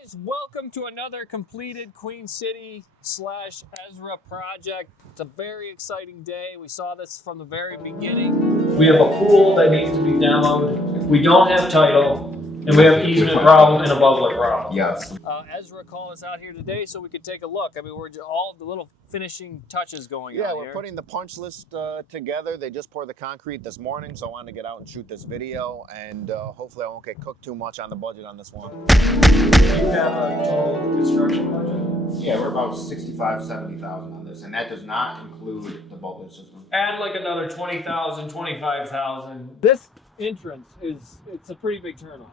guys, welcome to another completed Queen City / Ezra project. It's a very exciting day. We saw this from the very beginning. We have a pool that needs to be demoed. We don't have title, and we have easement problem and a bubbler problem. Yes. Ezra called us out here today so we could take a look. I mean, we're just all the little finishing touches going on Yeah, here. we're putting the punch list together. They just poured the concrete this morning, so I wanted to get out and shoot this video, and hopefully I won't get cooked too much on the budget on this one. Do you have a total construction budget? Yeah, we're about 65, 70,000 on this, and that does not include the bubbler system. Add like another 20,000, 25,000. This entrance it's a pretty big turnoff.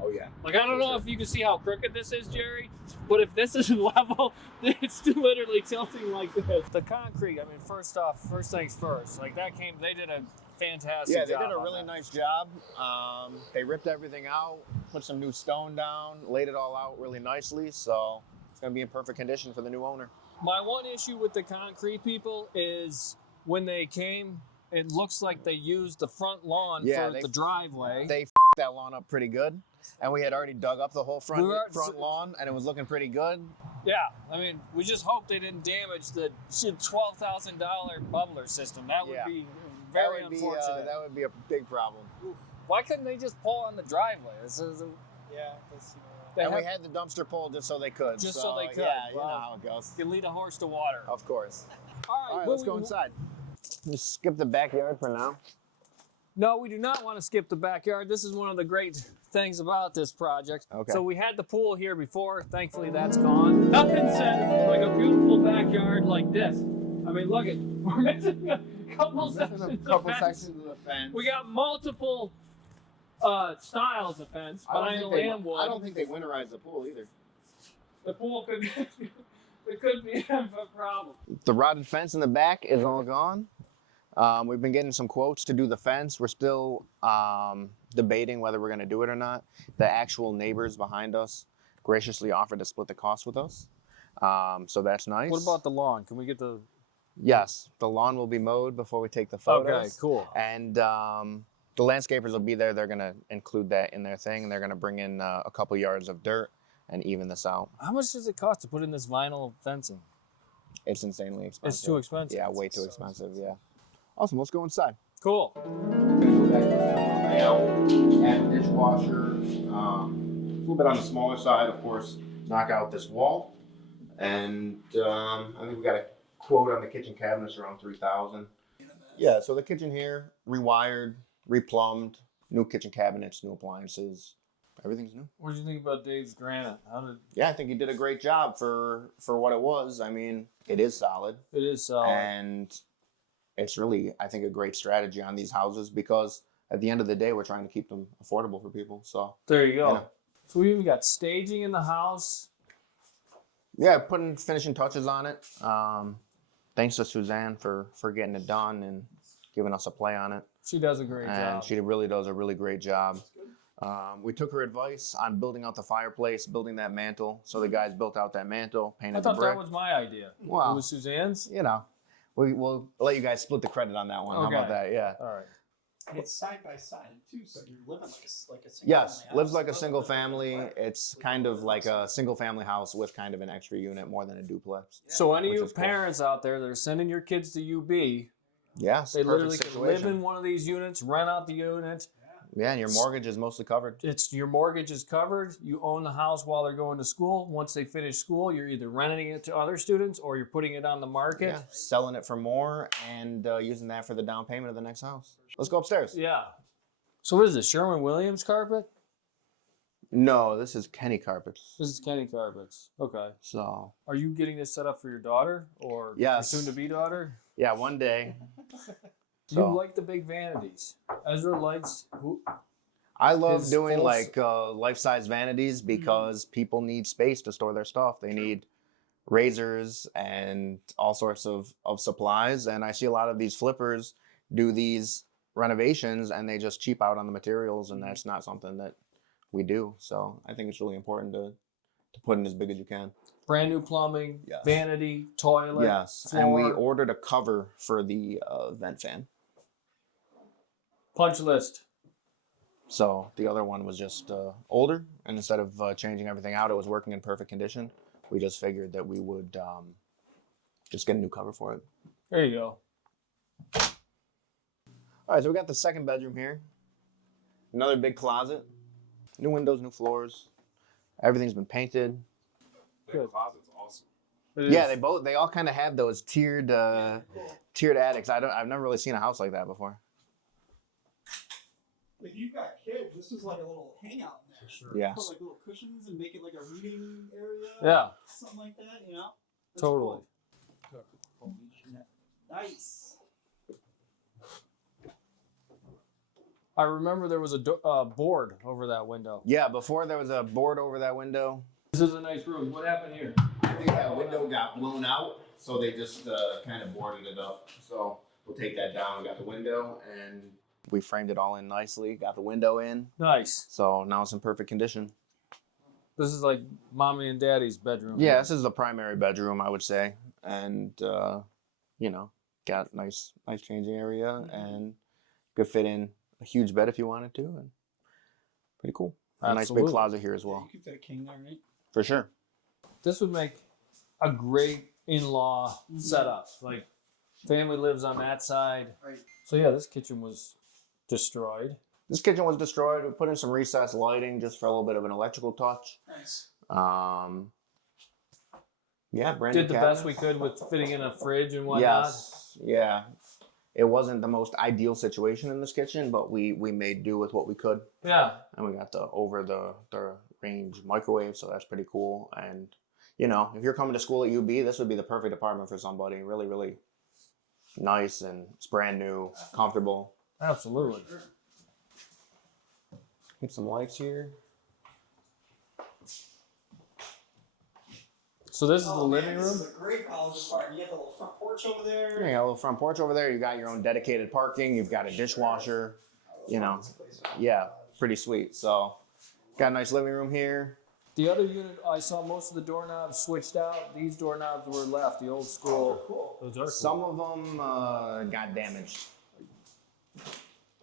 Oh yeah. Like, I don't know if you can see how crooked this is, Jerry, but if this is level, it's literally tilting like this. The concrete, I mean, first things first. Like, they did a fantastic job. Yeah, they did a really nice job. They ripped everything out, put some new stone down, laid it all out really nicely, so it's going to be in perfect condition for the new owner. My one issue with the concrete people is when they came, it looks like they used the front lawn for the driveway. They that lawn up pretty good. And we had already dug up the whole front lawn, and it was looking pretty good. Yeah, I mean, we just hope they didn't damage the $12,000 bubbler system. That would be very unfortunate. That would be a big problem. Oof. Why couldn't they just pull on the driveway? And we had the dumpster pulled just so they could. Just so they could. Yeah, you know how it goes. You can lead a horse to water. Of course. All right, let's go inside. Just skip the backyard for now. No, we do not want to skip the backyard. This is one of the great things about this project. Okay. So we had the pool here before. Thankfully, that's gone. Nothing says like a beautiful backyard like this. I mean, look at we're missing a couple sections of the fence. We got multiple styles of fence, vinyl and wood. I don't think they winterized the pool either. The pool could be, it could be a problem. The rotted fence in the back is all gone. We've been getting some quotes to do the fence. We're still debating whether we're going to do it or not. The actual neighbors behind us graciously offered to split the cost with us. So that's nice. What about the lawn? Can we get the... Yes, the lawn will be mowed before we take the photos. Okay, cool. And the landscapers will be there. They're going to include that in their thing. And they're going to bring in a couple yards of dirt and even this out. How much does it cost to put in this vinyl fencing? It's insanely expensive. It's too expensive? Yeah, way too expensive, yeah. Awesome, let's go inside. Cool. Add dishwasher, a little bit on the smaller side, of course, knock out this wall. And I think we got a quote on the kitchen cabinets around $3,000. Yeah, so the kitchen here, rewired, replumbed, new kitchen cabinets, new appliances. Everything's new. What did you think about Dave's granite? Yeah, I think he did a great job for what it was. I mean, it is solid. It is solid. And it's really, I think, a great strategy on these houses because at the end of the day, we're trying to keep them affordable for people. So there you go. You know. So we even got staging in the house. Yeah, finishing touches on it. Thanks to Suzanne for getting it done and giving us a play on it. She does a great job. And she really does a really great job. We took her advice on building out the fireplace, building that mantle. So the guys built out that mantle, painted the brick. I thought that was my idea. Well, it was Suzanne's? You know, we'll let you guys split the credit on that one. Okay. How about that? Yeah. All right. It's side by side too, so you're living like a single yes, family lives house. like a single family. It's kind of like a single family house with kind of an extra unit more than a duplex. So any of you parents out there that are sending your kids to UB, yes, they literally can live in one of these units, rent out the unit. Yeah, and your mortgage is mostly covered. Your mortgage is covered. You own the house while they're going to school. Once they finish school, you're either renting it to other students or you're putting it on the market. Yeah, selling it for more and using that for the down payment of the next house. Let's go upstairs. Yeah. So what is this, Sherwin-Williams carpet? No, this is Kenny carpets. This is Kenny carpets. Okay. So. Are you getting this set up for your daughter or your soon-to-be daughter? Yeah, one day. You like the big vanities. Ezra likes... I love doing like life-size vanities because people need space to store their stuff. They need razors and all sorts of supplies. And I see a lot of these flippers do these renovations and they just cheap out on the materials, and that's not something that we do. So I think it's really important to put in as big as you can. Brand new plumbing, vanity, toilet, floor. And we ordered a cover for the vent fan. Punch list. So the other one was just older, and instead of changing everything out, it was working in perfect condition. We just figured that we would just get a new cover for it. There you go. All right, so we got the second bedroom here. Another big closet. New windows, new floors. Everything's been painted. That closet's awesome. Yeah, they all kind of have those tiered attics. I've never really seen a house like that before. If you've got kids, this is like a little hangout in there. Sure. Yeah. Put like little cushions and make it like a reading area. Yeah. Something like that, you know? That's Totally. Cool. Nice. I remember there was a board over that window. Yeah, before there was a board over that window. This is a nice room. What happened here? I think that window got blown out, so they just kind of boarded it up. So we'll take that down. We got the window, and We framed it all in nicely, got the window in. Nice. So now it's in perfect condition. This is like mommy and daddy's bedroom. Yeah, this is the primary bedroom, I would say. And, you know, got nice changing area and could fit in a huge bed if you wanted to. And pretty cool. A nice big Absolutely. closet here as well. You could fit a king there, right? For sure. This would make a great in-law setup. Like family lives on that side. Right. So yeah, this kitchen was destroyed. This kitchen was destroyed. We put in some recessed lighting just for a little bit of an electrical touch. Nice. Yeah, brand new Did the cabinets. best we could with fitting in a fridge and whatnot. Yes, yeah. It wasn't the most ideal situation in this kitchen, but we made do with what we could. Yeah. And we got the over the range microwave, so that's pretty cool. And you know, if you're coming to school at UB, this would be the perfect apartment for somebody. Really, really nice, and it's brand new, comfortable. Absolutely. Sure. Get some lights here. So this is the Oh, living man, room. This is a great college part. You got the little front porch over there. You got a little front porch over there. You got your own dedicated parking. You've got a dishwasher. You know, yeah, pretty sweet. So, got a nice living room here. The other unit, I saw most of the doorknobs switched out. These doorknobs were left, the old school. Cool. Those are cool. Some of them got damaged.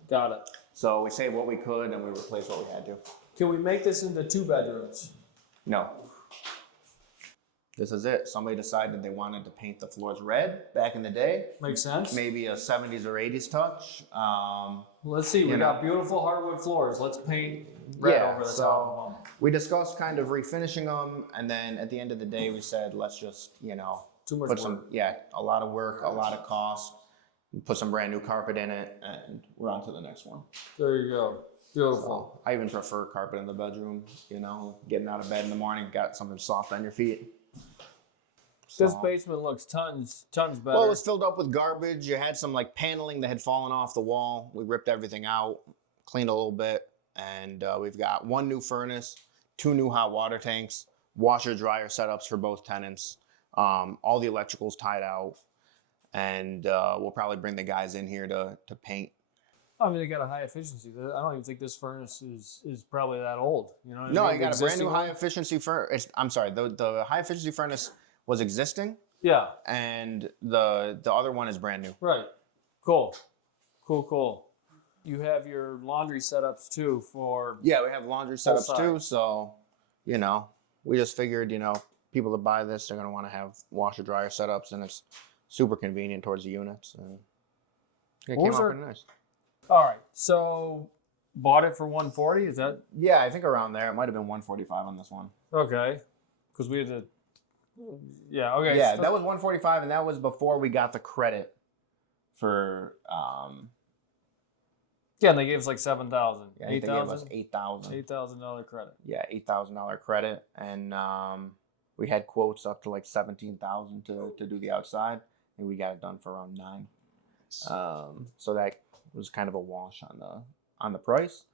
Got it. So we saved what we could and we replaced what we had to. Can we make this into 2 bedrooms? No. This is it. Somebody decided they wanted to paint the floors red back in the day. Makes sense. Maybe a 70s or 80s touch. Let's see. We You got know. beautiful hardwood floors. Let's paint red Yeah, over the so- top of them. We discussed kind of refinishing them, and then at the end of the day, we said, let's just, you know, Too much put work. some, a lot of work, a lot of cost, put some brand new carpet in it, and we're on to the next one. There you go. Beautiful. So, I even prefer carpet in the bedroom, you know, getting out of bed in the morning, got something soft on your feet. This So- basement looks tons better. Well, it was filled up with garbage. You had some like paneling that had fallen off the wall. We ripped everything out, cleaned a little bit, and we've got 1 new furnace, 2 new hot water tanks, washer dryer setups for both tenants. All the electricals tied out, and we'll probably bring the guys in here to paint. I mean, they got a high efficiency. I don't even think this furnace is probably that old. You know what I No, mean? you got a brand new Existing high one? efficiency furnace. I'm sorry, the high efficiency furnace was existing, Yeah. and the other one is brand new. Right. Cool. You have your laundry setups too for. Yeah, we have laundry Full setups too, so, you know, we just figured, you know, people that buy this, they're going to want to have washer dryer setups, and it's super convenient towards the units. And it What came was out our- pretty nice. All right. So bought it for 140. Is that Yeah, I think around there. It might have been 145 on this one. okay? Because we had to. Yeah. Okay. Yeah, so- that was 145, and that was before we got the credit for, Yeah, and they gave us like 7,000. I think they gave us 8,000. $8,000 credit. Yeah, $8,000 credit, and we had quotes up to like 17,000 to do the outside, and we got it done for around 9. So that was kind of a wash on the price.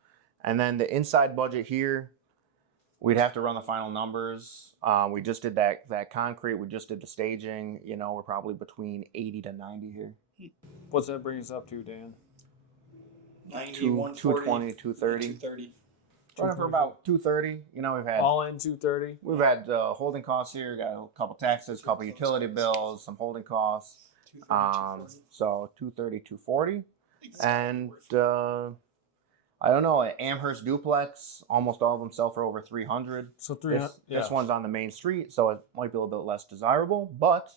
And then the inside budget here, we'd have to run the final numbers. We just did that concrete. We just did the staging. You know, we're probably between 80 to 90 here. What's that bring us up to, Dan? 90, 220, 230. 230. Running for about 230. You know, we've had All in 230. We've had holding costs here. Got a couple taxes, couple utility bills, some holding costs. 230, 240. So 230, 240, I think it's and worth it. I don't know, an Amherst Duplex, almost all of them sell for over 300. So 300. This one's on the main street, so it might be a little bit less desirable, but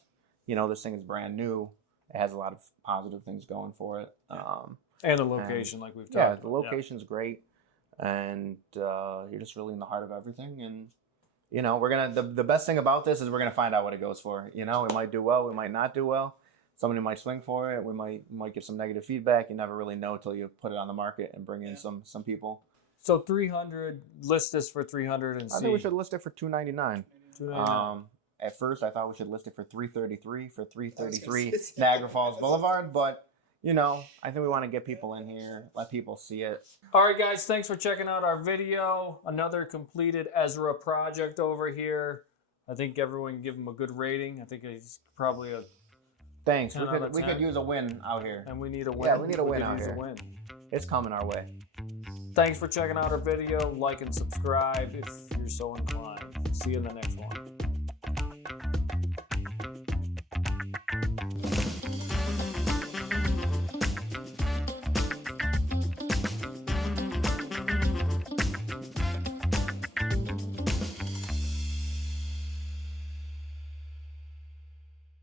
you know, this thing is brand new. It has a lot of positive things going for it. And the location, like we've talked about. The location's great, and you're just really in the heart of everything. And you know, we're gonna the best thing about this is we're gonna find out what it goes for. You know, it might do well, we might not do well. Somebody might swing for it. We might get some negative feedback. You never really know until you put it on the market and bring in some people. So 300, list this for 300 and see. I think we should list it for $299. $299. At first, I thought we should list it for $333 Niagara Falls Boulevard, but you know, I think we want to get people in here, let people see it. All right, guys, thanks for checking out our video. Another completed Ezra project over here. I think everyone give him a good rating. I think he's probably a Thanks. 10 out of We 10. could use a win out here. And we need a win. Yeah, we need a win could out use here. a win. It's coming our way. Thanks for checking out our video. Like and subscribe if you're so inclined. See you in the next one.